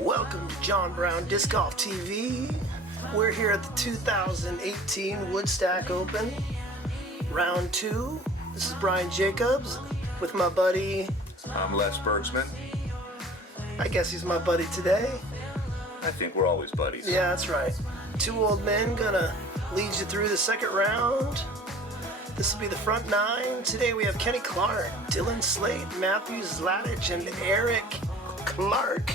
Welcome to John Brown Disc Golf TV. We're here at the 2018 Woodstack Open Round 2. This is Brian Jacobs with my buddy. I'm Les Bergsman. I guess he's my buddy today. I think we're always buddies. Yeah, that's right. Two old men gonna lead you through the second round. This will be the front nine. Today we have Kenny Clark, Dylan Slate, Matthew Zlatich, and Eric Clark.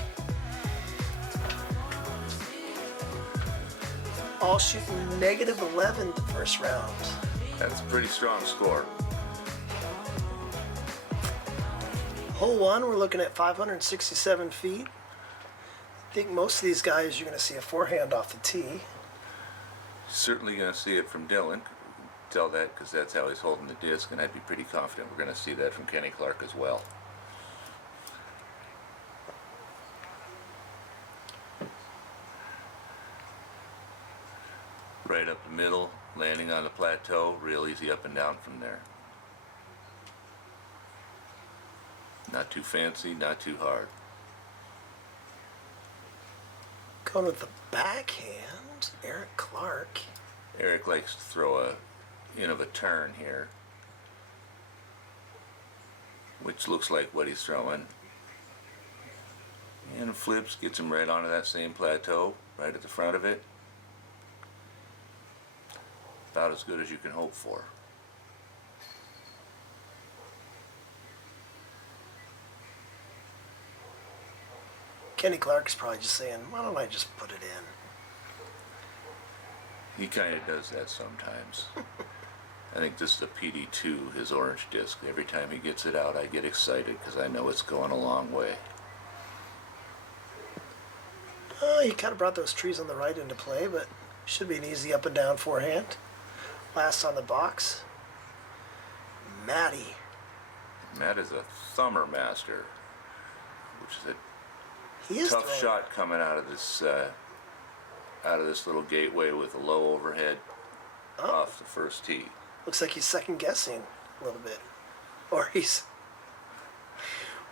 All shooting -11 the first round. That's a pretty strong score. Hole one, we're looking at 567 feet. I think most of these guys you're going to see a forehand off the tee. Certainly going to see it from Dylan. Tell that because that's how he's holding the disc, and I'd be pretty confident we're going to see that from Kenny Clark as well. Right up the middle, landing on the plateau, real easy up and down from there. Not too fancy, not too hard. Going with the backhand, Eric Clark. Eric likes to throw a end of a turn here, which looks like what he's throwing. And flips, gets him right onto that same plateau, right at the front of it. About as good as you can hope for. Kenny Clark's probably just saying, why don't I just put it in? He kind of does that sometimes. I think this is the PD2, his orange disc. Every time he gets it out, I get excited because I know it's going a long way. Oh, he kind of brought those trees on the right into play, but should be an easy up and down forehand. Last on the box, Matty. Matt is a thumber master, which is a tough shot coming out of this little gateway with a low overhead off the first tee. Looks like he's second guessing a little bit, or he's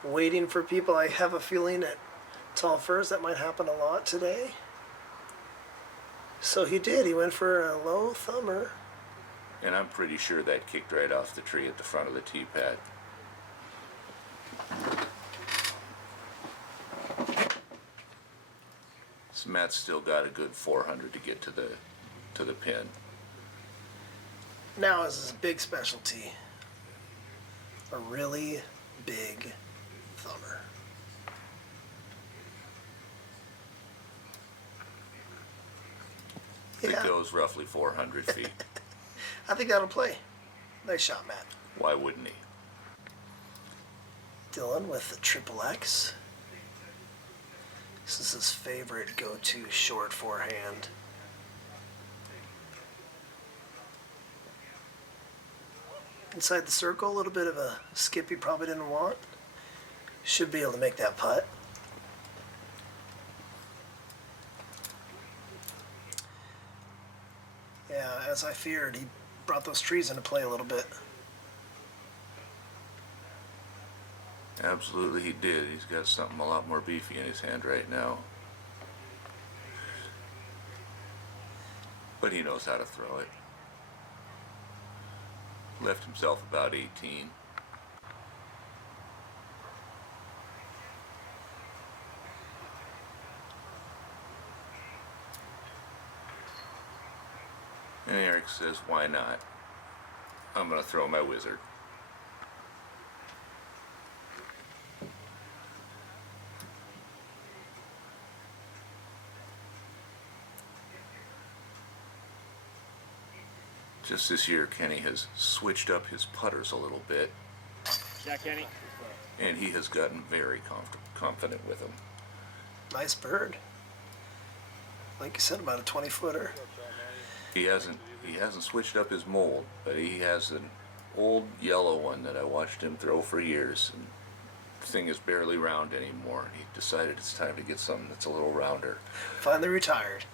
waiting for people. I have a feeling at Tall Firs that might happen a lot today. So he did. He went for a low thumber. And I'm pretty sure that kicked right off the tree at the front of the tee pad. So Matt's still got a good 400 to get to the pin. Now is his big specialty. A really big thumber. It goes roughly 400 feet. I think that'll play. Nice shot, Matt. Why wouldn't he? Dylan with the triple X. This is his favorite go-to short forehand. Inside the circle, a little bit of a skip he probably didn't want. Should be able to make that putt. Yeah, as I feared, he brought those trees into play a little bit. Absolutely he did. He's got something a lot more beefy in his hand right now. But he knows how to throw it. Left himself about 18. And Eric says, why not? I'm going to throw my wizard. Just this year, Kenny has switched up his putters a little bit. Yeah, Kenny. And he has gotten very confident with them. Nice bird. Like you said, about a 20-footer. He hasn't switched up his mold, but he has an old yellow one that I watched him throw for years. And the thing is barely round anymore. He decided it's time to get something that's a little rounder. Finally retired.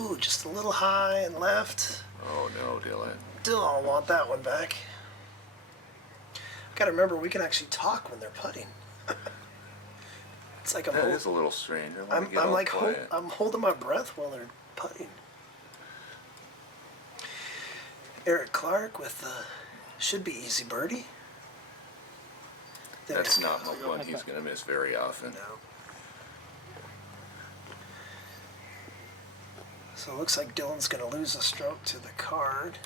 Ooh, just a little high and left. Oh no, Dylan. Dylan will want that one back. Gotta remember, we can actually talk when they're putting. It's like That is a little strange. I want to get all quiet. I'm holding my breath while they're putting. Eric Clark with should be easy birdie. That's not one he's going to miss very often. No. So it looks like Dylan's going to lose a stroke to the card.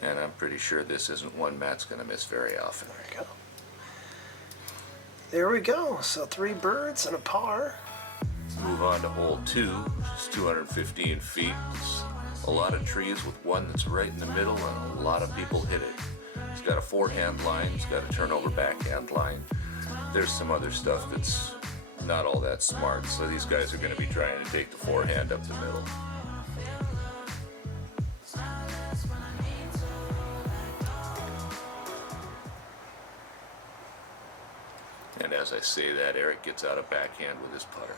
And I'm pretty sure this isn't one Matt's going to miss very often. There we go. There we go. So 3 birds and a par. Let's move on to hole 2, which is 215 feet. It's a lot of trees with one that's right in the middle, and a lot of people hit it. It's got a forehand line, it's got a turnover backhand line. There's some other stuff that's not all that smart, so these guys are going to be trying to take the forehand up the middle. And as I say that, Eric gets out a backhand with his putter.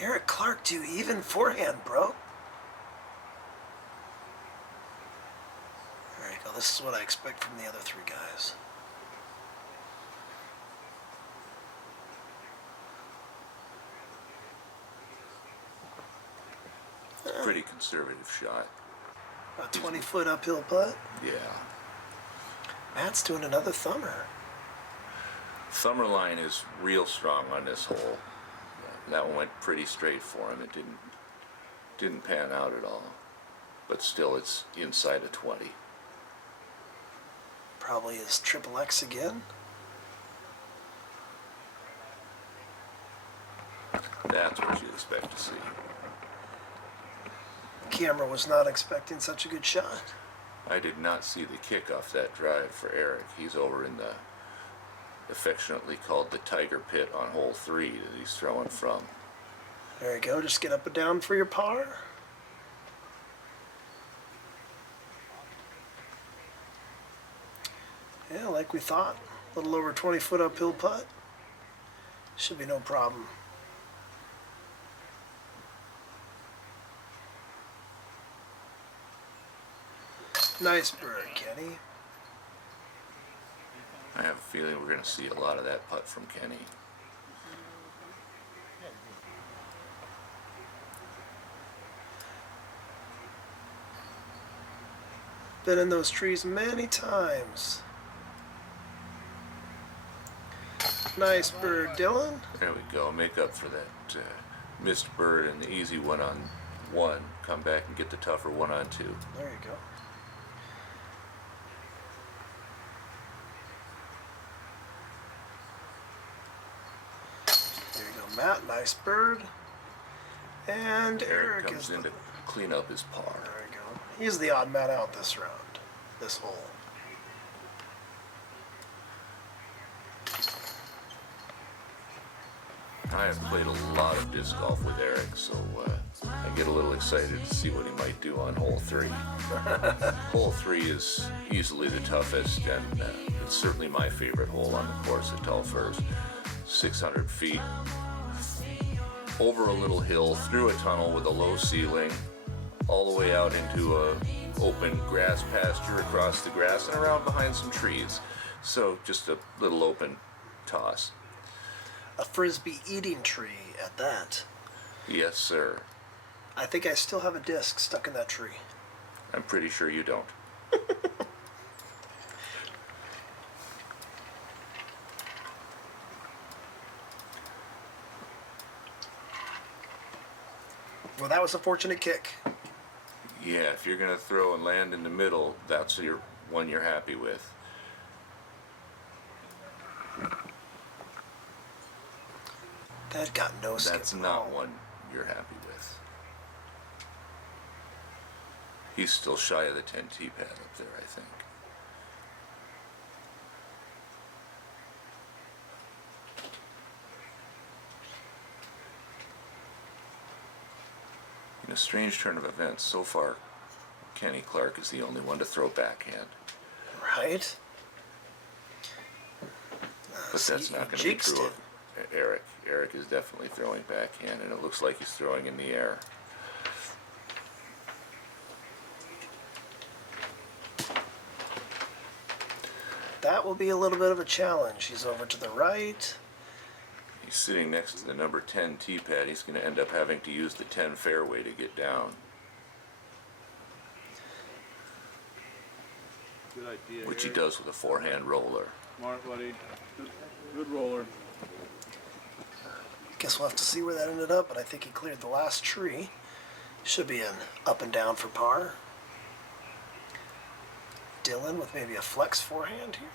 Eric Clark, do even forehand, bro. There you go. This is what I expect from the other 3 guys. Pretty conservative shot. About 20-foot uphill putt. Yeah. Matt's doing another thumber. Thumber line is real strong on this hole. That one went pretty straight for him. It didn't pan out at all. But still, it's inside of 20. Probably his triple X again. That's what you expect to see. Camera was not expecting such a good shot. I did not see the kick off that drive for Eric. He's over in the affectionately called the Tiger Pit on hole 3 that he's throwing from. There you go. Just get up and down for your par. Yeah, like we thought. A little over 20-foot uphill putt. Should be no problem. Nice bird, Kenny. I have a feeling we're going to see a lot of that putt from Kenny. Been in those trees many times. Nice bird, Dylan. There we go. Make up for that missed bird and the easy one on 1. Come back and get the tougher one on 2. There you go. There you go, Matt. Nice bird. And Eric comes in to clean up his par. There you go. He's the odd man out this round, this hole. I have played a lot of disc golf with Eric, so I get a little excited to see what he might do on hole 3. Hole 3 is easily the toughest, and it's certainly my favorite hole on the course at Telfers. 600 feet, over a little hill, through a tunnel with a low ceiling, all the way out into a open grass pasture across the grass and around behind some trees. So just a little open toss. A frisbee eating tree at that. Yes, sir. I think I still have a disc stuck in that tree. I'm pretty sure you don't. Well, that was a fortunate kick. Yeah, if you're going to throw and land in the middle, that's your one you're happy with. That got no skip. That's not one you're happy with. He's still shy of the 10T pad up there, I think. In a strange turn of events, so far, Kenny Clark is the only one to throw backhand. Right? But that's not going to be true of Eric. Eric is definitely throwing backhand, and it looks like he's throwing in the air. That will be a little bit of a challenge. He's over to the right. He's sitting next to the number 10 tee pad. He's going to end up having to use the 10 fairway to get down. Good idea. Which he does with a forehand roller. Smart, buddy. Good roller. Guess we'll have to see where that ended up, but I think he cleared the last tree. Should be an up and down for par. Dylan with maybe a flex forehand here.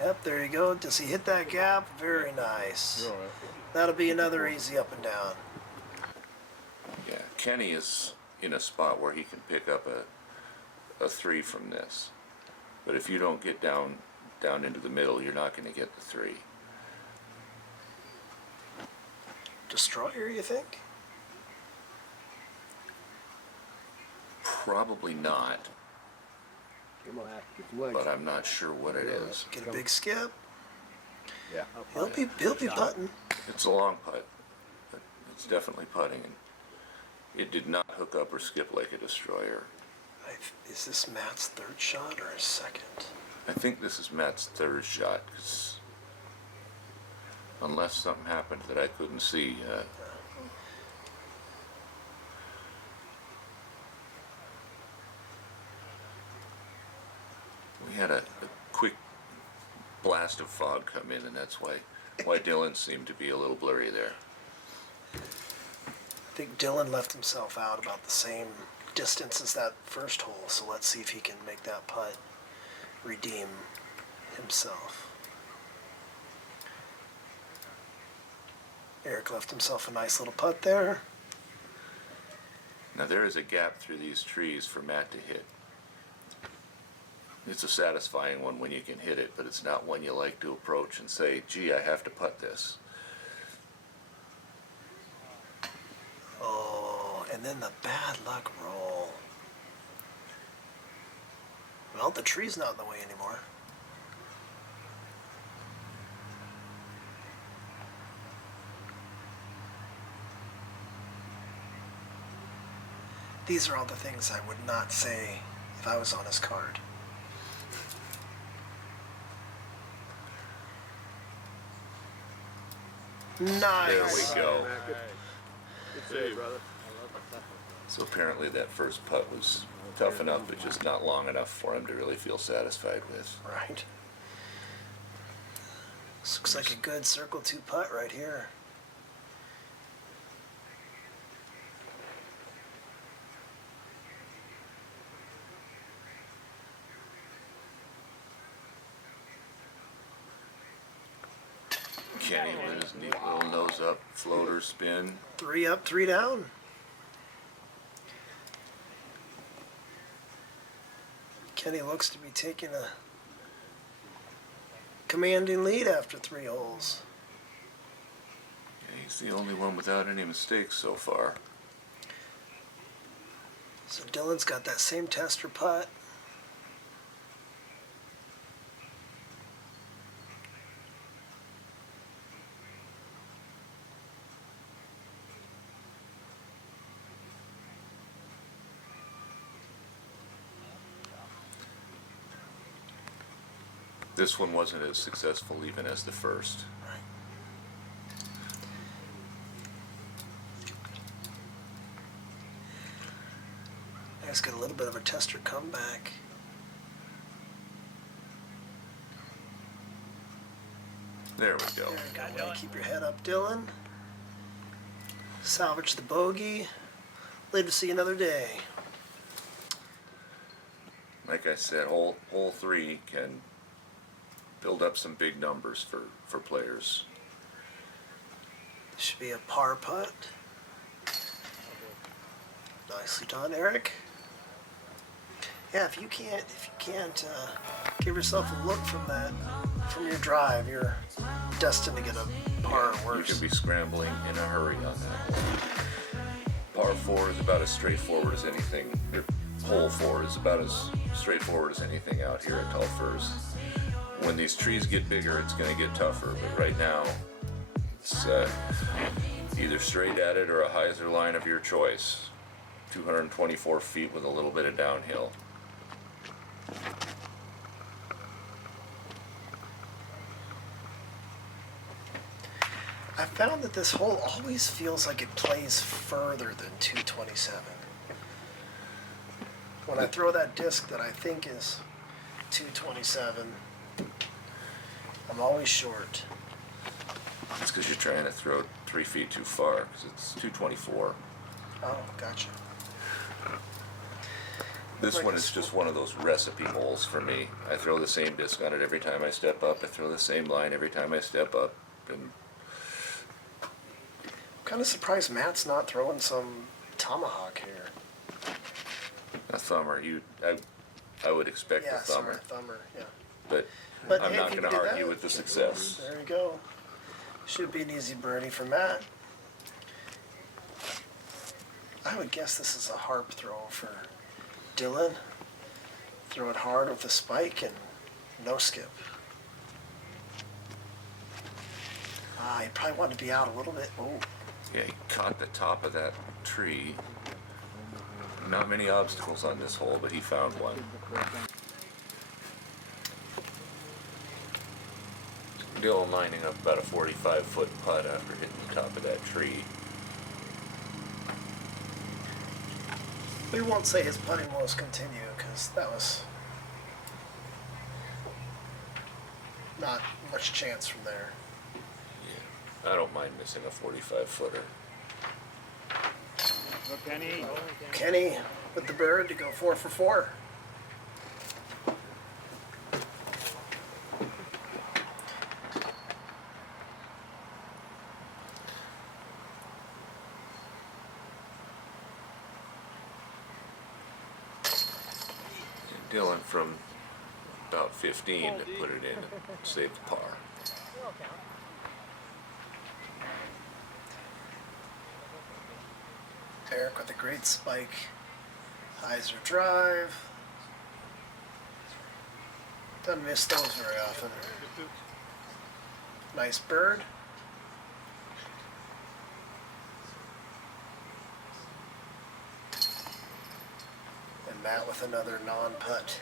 Yep, there you go. Does he hit that gap? Very nice. You're all right. That'll be another easy up and down. Yeah, Kenny is in a spot where he can pick up a 3 from this. But if you don't get down into the middle, you're not going to get the 3. Destroyer, you think? Probably not, Come on, get some legs. but I'm not sure what it is. Get a big skip. Yeah. He'll be putting. It's a long putt, but it's definitely putting. And it did not hook up or skip like a destroyer. Is this Matt's third shot or his second? I think this is Matt's third shot, 'cause unless something happened that I couldn't see. We had a quick blast of fog come in, and that's why Dylan seemed to be a little blurry there. I think Dylan left himself out about the same distance as that first hole, so let's see if he can make that putt redeem himself. Eric left himself a nice little putt there. Now there is a gap through these trees for Matt to hit. It's a satisfying one when you can hit it, but it's not one you like to approach and say, gee, I have to putt this. Oh, and then the bad luck roll. Well, the tree's not in the way anymore. These are all the things I would not say if I was on his card. Nice. There we go. Good save, brother. So apparently that first putt was tough enough, but just not long enough for him to really feel satisfied with. Right. This looks like a good circle 2 putt right here. Kenny with his neat little nose up floater spin. 3 up, 3 down. Kenny looks to be taking a commanding lead after 3 holes. Yeah, he's the only one without any mistakes so far. So Dylan's got that same tester putt. This one wasn't as successful even as the first. Right. He's got a little bit of a tester comeback. There we go. There you go. Way to keep your head up, Dylan. Salvage the bogey. Live to see another day. Like I said, hole 3 can build up some big numbers for players. This should be a par putt. Nicely done, Eric. Yeah, if you can't give yourself a look from your drive, you're destined to get a par or You worse. can be scrambling in a hurry on that hole. Par 4 is about as straightforward as anything. Hole 4 is about as straightforward as anything out here at Tulfers. When these trees get bigger, it's going to get tougher. But right now, it's either straight at it or a hyzer line of your choice. 224 feet with a little bit of downhill. I found that this hole always feels like it plays further than 227. When I throw that disc that I think is 227, I'm always short. It's because you're trying to throw 3 feet too far, because it's 224. Oh, gotcha. This Like one a is just one of those recipe holes for me. I throw the same disc on it every time I step up. I throw the same line every time I step up. And I'm kind of surprised Matt's not throwing some tomahawk here. a thumber, I would expect Yeah, a thumber. sorry, thumber, yeah. But But I'm hey, not if you going to did argue that, with the success. there you go. Should be an easy birdie for Matt. I would guess this is a harp throw for Dylan. Throw it hard with the spike and no skip. He probably wanted to be out a little bit. Oh, Yeah, he caught the top of that tree. Not many obstacles on this hole, but he found one. Dylan lining up about a 45-foot putt after hitting the top of that tree. we won't say his putting woes continue because that was not much chance from there. I don't mind missing a 45-footer. Look, Kenny. Kenny with the bird to go 4 for 4. Dylan from about 15 to put it in and save the par. Eric with a great spike. Hyzer drive. Doesn't miss those very often. Nice bird. And Matt with another non-putt.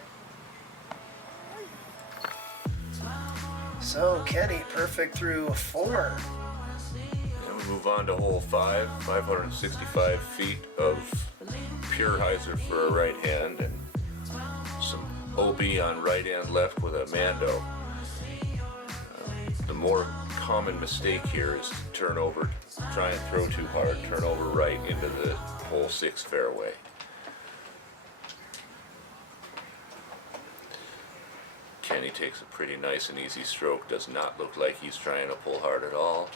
So Kenny perfect through 4. And we move on to hole 5, 565 feet of pure hyzer for a right hand and some OB on right and left with a Mando. The more common mistake here is to turn over, try and throw too hard, turn over right into the hole 6 fairway. Kenny takes a pretty nice and easy stroke, does not look like he's trying to pull hard at all.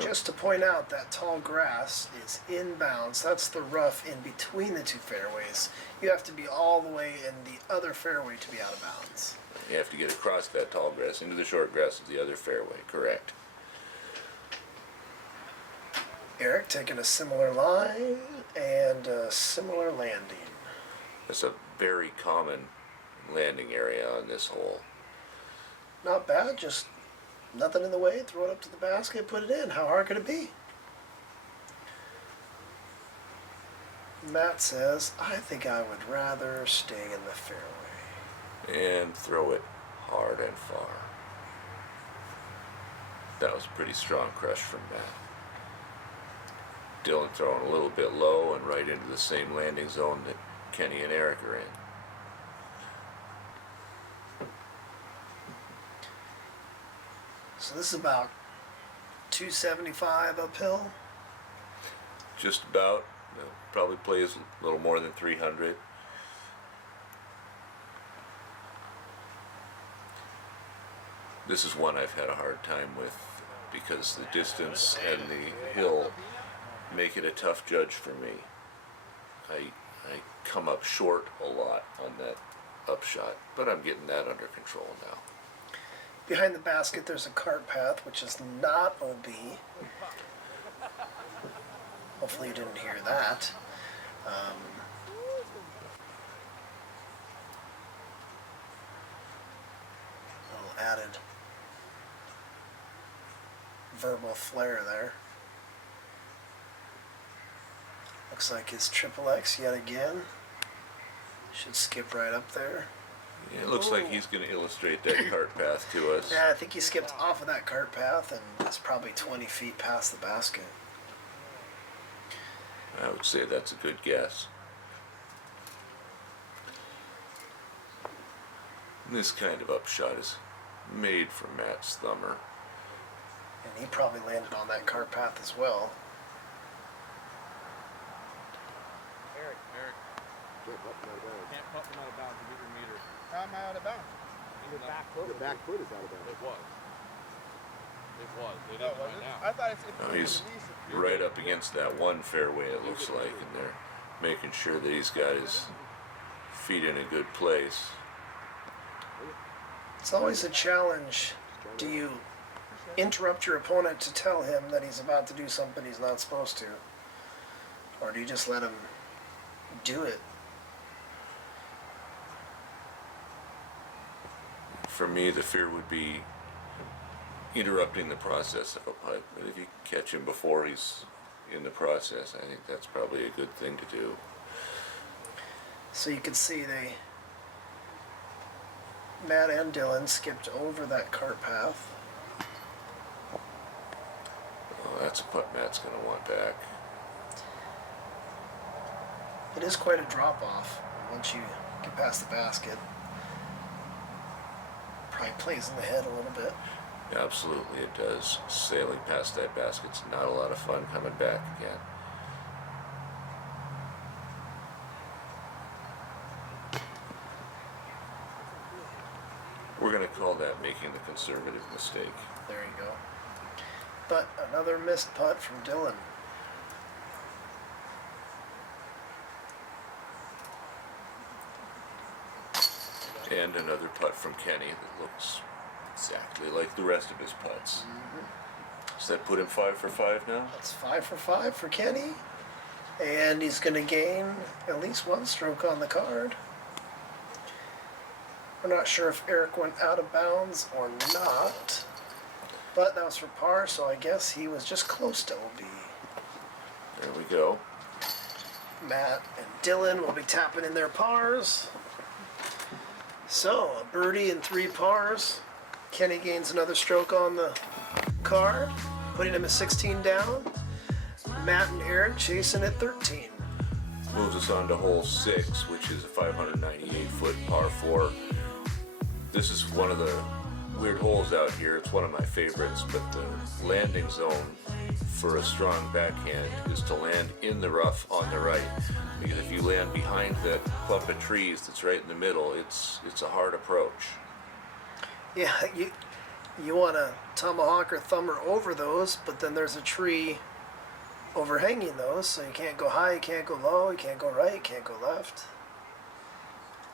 Just to point out, that tall grass is inbounds. That's the rough in between the two fairways. You have to be all the way in the other fairway to be out of bounds. You have to get across that tall grass into the short grass of the other fairway, correct. Eric taking a similar line and a similar landing. It's a very common landing area on this hole. Not bad, just nothing in the way. Throw it up to the basket, put it in. How hard could it be? Matt says, I think I would rather stay in the fairway. And throw it hard and far. That was a pretty strong crush from Matt. Dylan throwing a little bit low and right into the same landing zone that Kenny and Eric are in. So this is about 275 uphill. Just about. Probably plays a little more than 300. This is one I've had a hard time with because the distance and the hill make it a tough judge for me. I come up short a lot on that upshot, but I'm getting that under control now. Behind the basket, there's a cart path, which is not OB. Hopefully you didn't hear that. A little added verbal flair there. Looks like it's triple X yet again. Should skip right up there. Yeah, it looks like he's going to illustrate that cart path to us. Yeah, I think he skipped off of that cart path and is probably 20 feet past the basket. I would say that's a good guess. This kind of upshot is made for Matt's thumber. And he probably landed on that cart path as well. Eric, Get up and out of bounds. can't pump them out of bounds to get your meter. How am I out of bounds? Your back foot. Your back foot is out of bounds. It was. It was. They didn't right now. I thought it's if Now he's right up against that one fairway, it looks like, and they're making sure that he's got his feet in a good place. It's always a challenge. Do you interrupt your opponent to tell him that he's about to do something he's not supposed to? Or do you just let him do it? For me, the fear would be interrupting the process of a putt, but if you catch him before he's in the process, I think that's probably a good thing to do. So you can see Matt and Dylan skipped over that cart path. Oh, that's a putt Matt's going to want back. It is quite a drop off once you get past the basket. Probably plays in the head a little bit. Absolutely it does. Sailing past that basket's not a lot of fun coming back again. We're going to call that making the conservative mistake. There you go. But another missed putt from Dylan. And another putt from Kenny that looks exactly like the rest of his putts. Does that put him 5 for 5 now? That's 5 for 5 for Kenny. And he's going to gain at least one stroke on the card. We're not sure if Eric went out of bounds or not. But that was for par, so I guess he was just close to OB. There we go. Matt and Dylan will be tapping in their pars. So, a birdie and 3 pars. Kenny gains another stroke on the card, putting him at 16 down. Matt and Eric chasing at 13. Moves us on to hole 6, which is a 598-foot par 4. This is one of the weird holes out here. It's one of my favorites, but the landing zone for a strong backhand is to land in the rough on the right. Because if you land behind the clump of trees that's right in the middle, it's a hard approach. Yeah, you want to tomahawk or thumber over those, but then there's a tree overhanging those, so you can't go high, you can't go low, you can't go right, you can't go left.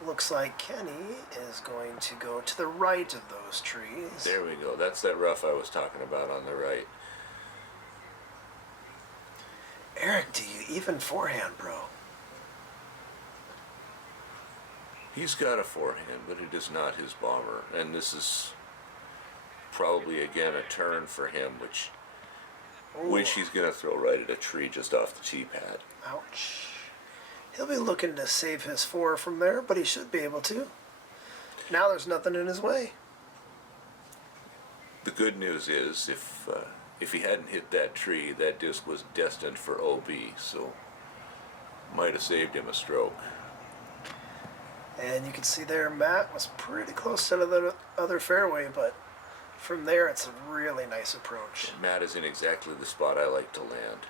Looks like Kenny is going to go to the right of those trees. There we go. That's that rough I was talking about on the right. Eric, do you even forehand, bro? He's got a forehand, but it is not his bomber. And this is probably, again, a turn for him, which he's going to throw right at a tree just off the tee pad. Ouch. He'll be looking to save his 4 from there, but he should be able to. Now there's nothing in his way. The good news is, if he hadn't hit that tree, that disc was destined for OB, so might have saved him a stroke. And you can see there, Matt was pretty close to the other fairway, but from there it's a really nice approach. Matt is in exactly the spot I like to land.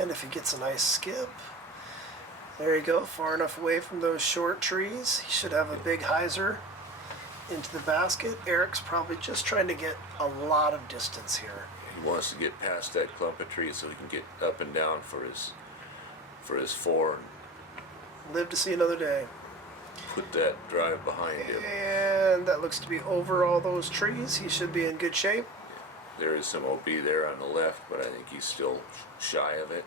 And if he gets a nice skip, there you go, far enough away from those short trees. He should have a big hyzer into the basket. Eric's probably just trying to get a lot of distance here. He wants to get past that clump of trees so he can get up and down for his 4 and Live to see another day. put that drive behind him. And that looks to be over all those trees. He should be in good shape. There is some OB there on the left, but I think he's still shy of it.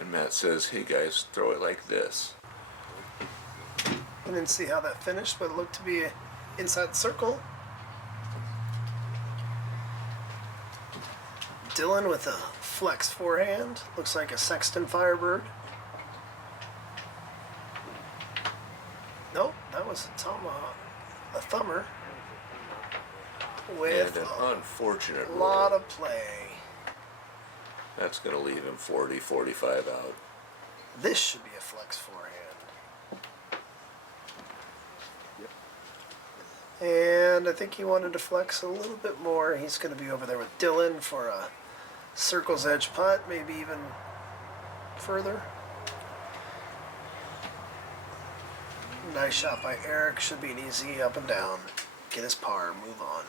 And Matt says, hey guys, throw it like this. I didn't see how that finished, but it looked to be inside the circle. Dylan with a flex forehand. Looks like a Sexton Firebird. Nope, that was a tomahawk. A thumber. With And an unfortunate a roll. lot of play. That's going to leave him 40, 45 out. This should be a flex forehand. And I think he wanted to flex a little bit more. He's going to be over there with Dylan for a circle's edge putt, maybe even further. Nice shot by Eric. Should be an easy up and down. Get his par, move on.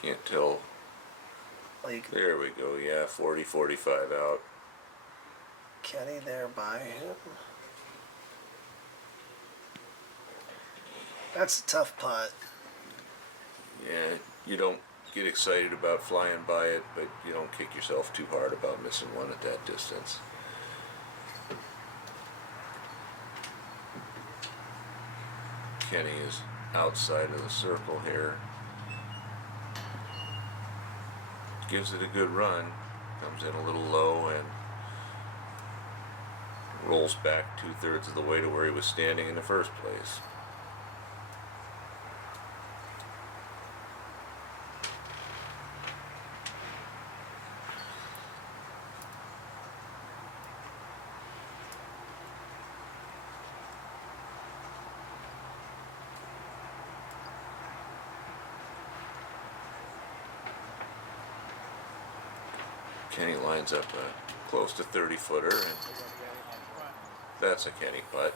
Can't tell. Like There we go. Yeah, 40, 45 out. Kenny there by him. That's a tough putt. Yeah, you don't get excited about flying by it, but you don't kick yourself too hard about missing one at that distance. Kenny is outside of the circle here. Gives it a good run. Comes in a little low and rolls back 2/3 of the way to where he was standing in the first place. Kenny lines up a close to 30-footer, and that's a Kenny putt.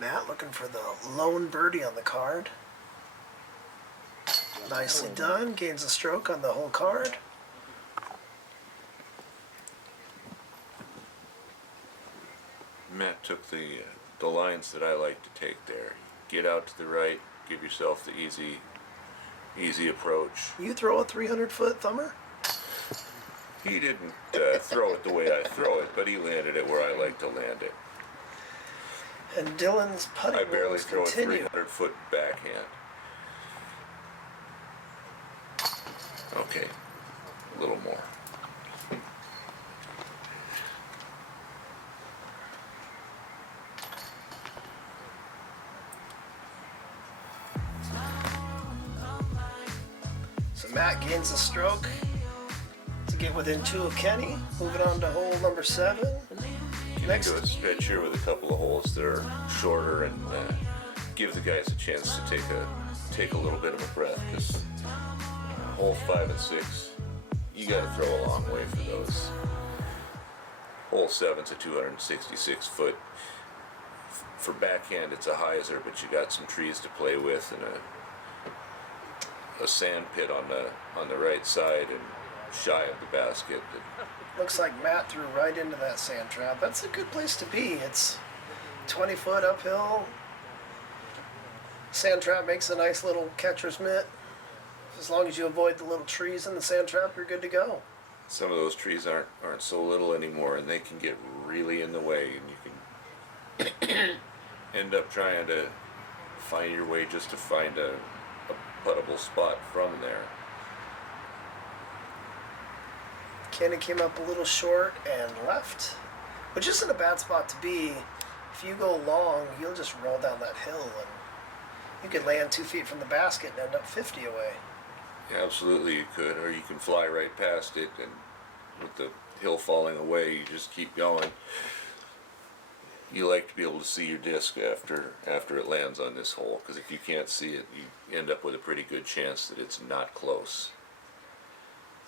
Matt looking for the lone birdie on the card. Nicely done. Gains a stroke on the whole card. Matt took the lines that I like to take there. Get out to the right, give yourself the easy approach. You throw a 300-foot thumber? He didn't throw it the way I throw it, but he landed it where I like to land it. And Dylan's I putting barely rolls throw a continue. 300-foot backhand. Okay, a little more. So Matt gains a stroke to get within 2 of Kenny. Moving on to hole number 7. Next, Do a stretch here with a couple of holes that are shorter and give the guys a chance to take a little bit of a breath, because hole 5 and 6, you got to throw a long way for those. Hole 7's a 266 foot. For backhand, it's a hyzer, but you got some trees to play with and a sand pit on the right side and shy of the basket. looks like Matt threw right into that sand trap. That's a good place to be. It's 20 foot uphill. Sand trap makes a nice little catcher's mitt. As long as you avoid the little trees in the sand trap, you're good to go. Some of those trees aren't so little anymore, and they can get really in the way, and you can end up trying to find your way just to find a puttable spot from there. Kenny came up a little short and left, which isn't a bad spot to be. If you go long, you'll just roll down that hill, and you could land 2 feet from the basket and end up 50 away. Yeah, absolutely you could, or you can fly right past it, and with the hill falling away, you just keep going. You like to be able to see your disc after it lands on this hole, because if you can't see it, you end up with a pretty good chance that it's not close.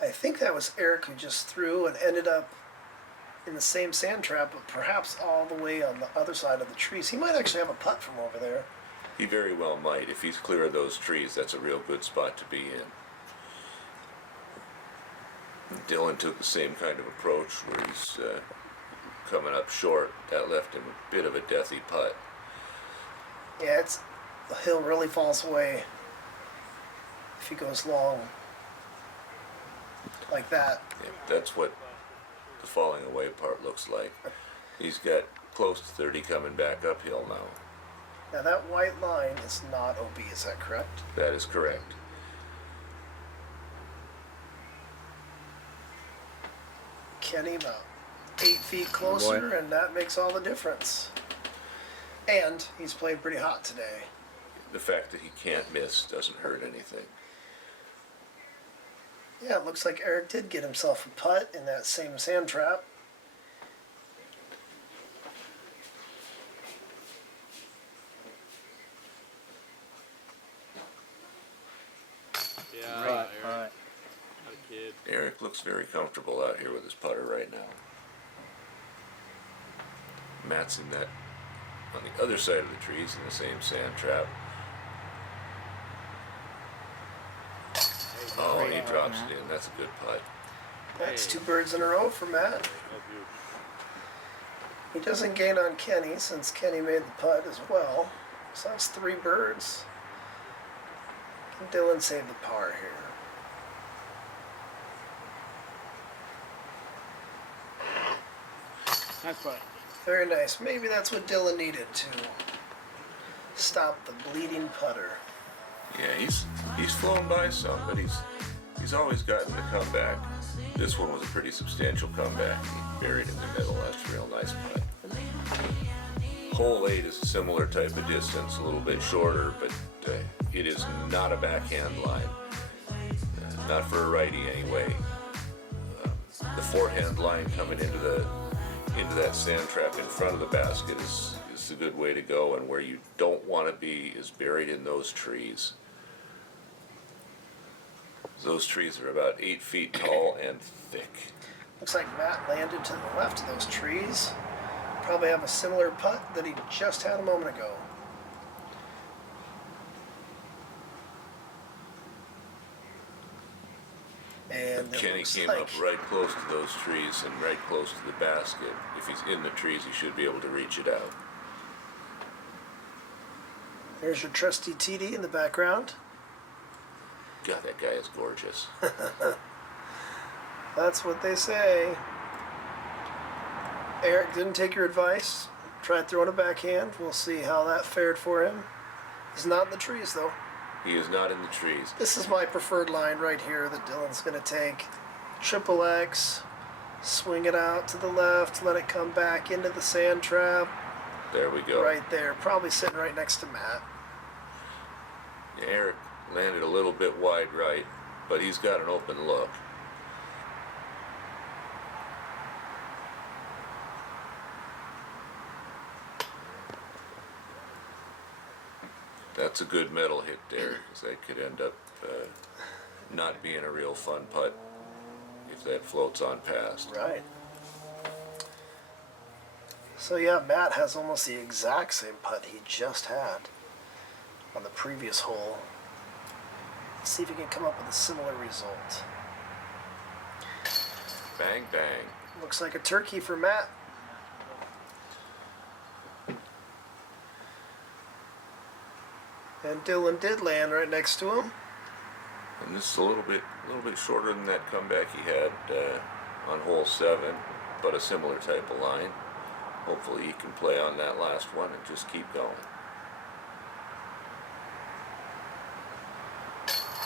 I think that was Eric who just threw and ended up in the same sand trap, but perhaps all the way on the other side of the trees. He might actually have a putt from over there. He very well might. If he's clear of those trees, that's a real good spot to be in. Dylan took the same kind of approach where he's coming up short. That left him a bit of a deathy putt. Yeah, the hill really falls away if he goes long like that. Yeah, that's what the falling away part looks like. He's got close to 30 coming back uphill now. Now that white line is not OB, is that correct? That is correct. Kenny about 8 feet closer, and that makes all the difference. And he's played pretty hot today. The fact that he can't miss doesn't hurt anything. Yeah, it looks like Eric did get himself a putt in that same sand trap. Yeah, Right, Eric. right. Not a kid. Eric looks very comfortable out here with his putter right now. Matt's in that on the other side of the trees in the same sand trap. Oh, he drops it in. That's a good putt. That's 2 birds in a row for Matt. Help you. He doesn't gain on Kenny since Kenny made the putt as well. So that's 3 birds. Can Dylan save the par here? Nice play. Very nice. Maybe that's what Dylan needed to stop the bleeding putter. Yeah, he's flown by some, but he's always gotten the comeback. This one was a pretty substantial comeback. He buried in the middle. That's a real nice putt. Hole 8 is a similar type of distance, a little bit shorter, but it is not a backhand line. Not for a righty anyway. The forehand line coming into that sand trap in front of the basket is a good way to go, and where you don't want to be is buried in those trees. Those trees are about 8 feet tall and thick. Looks like Matt landed to the left of those trees. Probably have a similar putt that he just had a moment ago. And it Kenny looks came like up right close to those trees and right close to the basket. If he's in the trees, he should be able to reach it out. there's your trusty TD in the background. God, that guy is gorgeous. That's what they say. Eric didn't take your advice. Tried throwing a backhand. We'll see how that fared for him. He's not in the trees, though. He is not in the trees. This is my preferred line right here that Dylan's going to take. Triple X, swing it out to the left, let it come back into the sand trap. There we go. Right there, probably sitting right next to Matt. Yeah, Eric landed a little bit wide right, but he's got an open look. That's a good metal hit there, because that could end up not being a real fun putt if that floats on past. Right. So yeah, Matt has almost the exact same putt he just had on the previous hole. Let's see if he can come up with a similar result. Bang, bang. Looks like a turkey for Matt. And Dylan did land right next to him. And this is a little bit shorter than that comeback he had on hole 7, but a similar type of line. Hopefully he can play on that last one and just keep going.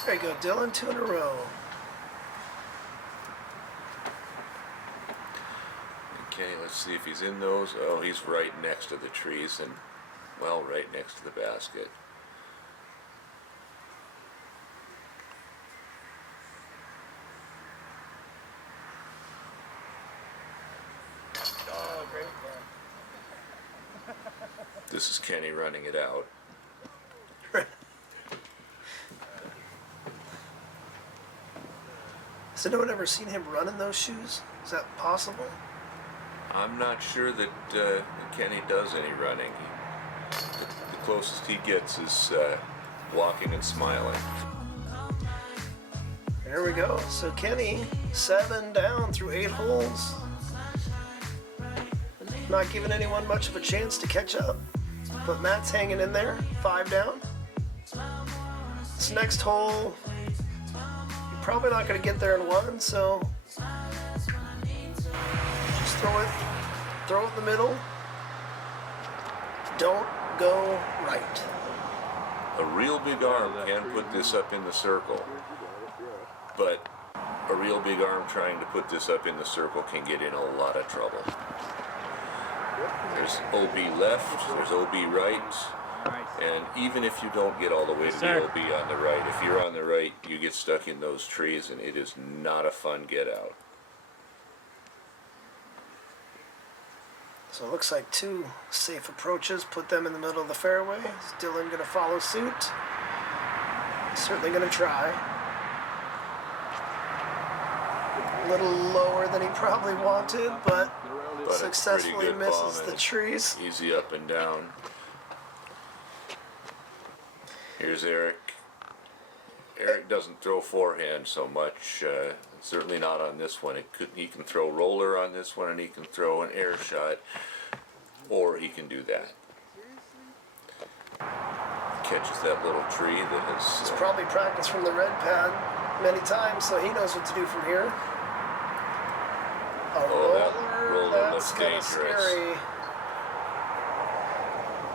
There you go, Dylan, 2 in a row. Okay, let's see if he's in those. Oh, he's right next to the trees and, well, right next to the basket. Oh, great. This is Kenny running it out. Has anyone ever seen him run in those shoes? Is that possible? I'm not sure that Kenny does any running. The closest he gets is walking and smiling. There we go. So Kenny, 7 down through 8 holes. Not giving anyone much of a chance to catch up. But Matt's hanging in there, 5 down. This next hole, you're probably not going to get there in one, so just throw it in the middle. Don't go right. A real big arm can put this up in the circle, but a real big arm trying to put this up in the circle can get in a lot of trouble. There's OB left, there's OB right, and even if you don't get all the way to the OB on the right, if you're on the right, you get stuck in those trees and it is not a fun get out. So it looks like 2 safe approaches. Put them in the middle of the fairway. Is Dylan going to follow suit? Certainly going to try. A little lower than he probably wanted, but But successfully a pretty good misses bomb the and trees. easy up and down. Here's Eric. Eric doesn't throw forehand so much, certainly not on this one. He can throw roller on this one, and he can throw an air shot, or he can do that. Catches that little tree that has... He's probably practiced from the red pad many times, so he knows what to do from here. A that roller that's looks kind of dangerous. scary.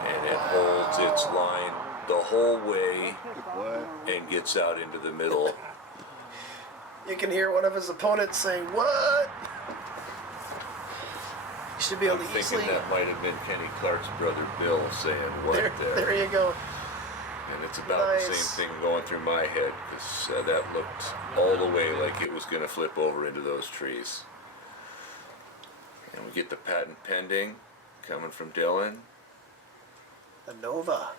and it holds its line the whole way What? and gets out into the middle. You can hear one of his opponents saying, "What?" You should be able I'm to thinking easily. that might have been Kenny Clark's brother Bill saying what There you go. And it's about the Nice. same thing going through my head, because that looked all the way like it was going to flip over into those trees. And we get the patent pending coming from Dylan. The Nova.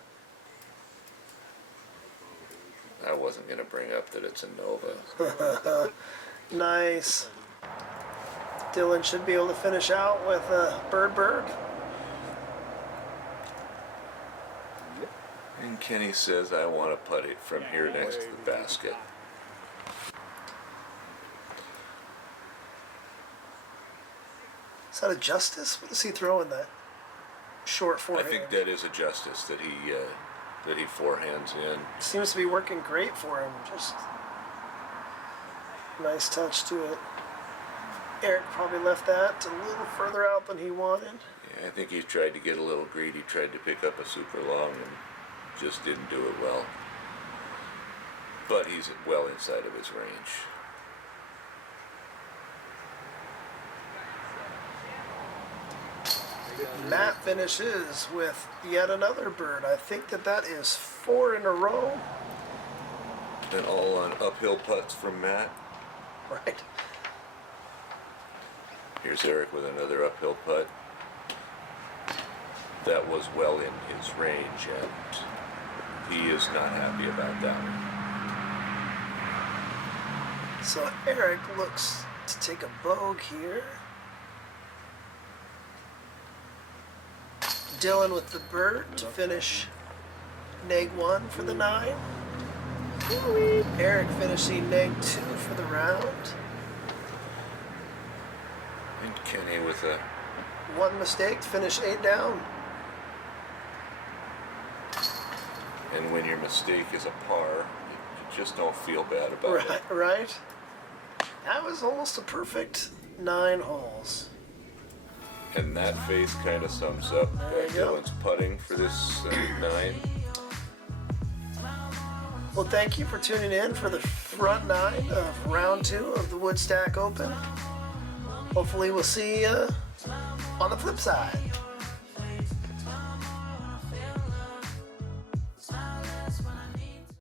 I wasn't going to bring up that it's a Nova. Nice. Dylan should be able to finish out with Bird. And Kenny says, I want to putt it from here next to the basket. Is that a Justice? What is he throwing that? Short I forehand. think that is a justice that he forehands in. Seems to be working great for him. Just nice touch to it. Eric probably left that a little further out than he wanted. Yeah, I think he tried to get a little greedy, tried to pick up a super long and just didn't do it well. But he's well inside of his range. Matt finishes with yet another bird. I think that is 4 in a row. And all on uphill putts from Matt. Right. Here's Eric with another uphill putt. That was well in his range, and he is not happy about that one. So Eric looks to take a bogue here. Dylan with the bird to finish neg 1 for the 9. Eric finishing neg 2 for the round. And Kenny with a 1 mistake to finish 8 down. and when your mistake is a par, you just don't feel bad about it. Right. That was almost a perfect 9 holes. And that face kind of sums up There you go. Dylan's putting for this 9. Well, thank you for tuning in for the front 9 of round 2 of the Woodstack Open. Hopefully we'll see you on the flip side.